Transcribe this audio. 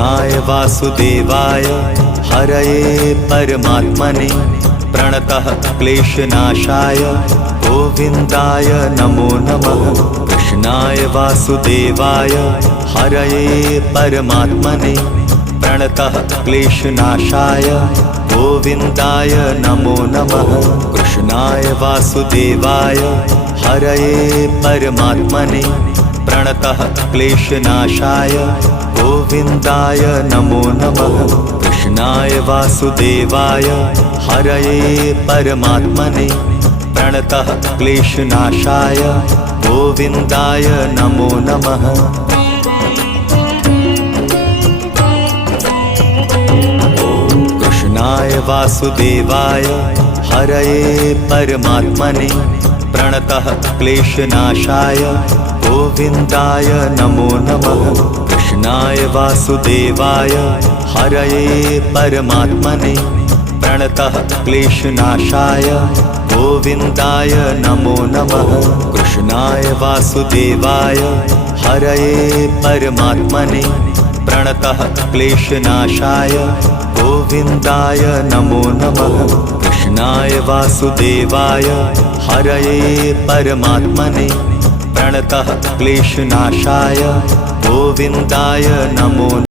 कृष्णाय वासुदेवाय हरये परमात्मने प्रणतः क्लेशनाशाय गोविन्दाय नमो नमः। कृष्णाय वासुदेवाय हरये परमात्मने प्रणतः क्लेशनाशाय गोविन्दाय नमो नमः। कृष्णाय वासुदेवाय हरये परमात्मने प्रणतः क्लेशनाशाय गोविन्दाय नमो नमः। कृष्णाय वासुदेवाय हरये परमात्मने प्रणतः क्लेशनाशाय गोविन्दाय नमो नमः। कृष्णाय वासुदेवाय हरये परमात्मने प्रणतः क्लेशनाशाय गोविन्दाय नमो नमः। कृष्णाय वासुदेवाय हरये परमात्मने प्रणतः क्लेशनाशाय गोविन्दाय नमो नमः। कृष्णाय वासुदेवाय हरये परमात्मने प्रणतः क्लेशनाशाय गोविन्दाय नमो नमः। कृष्णाय वासुदेवाय हरये परमात्मने प्रणतः क्लेशनाशाय गोविन्दाय नमो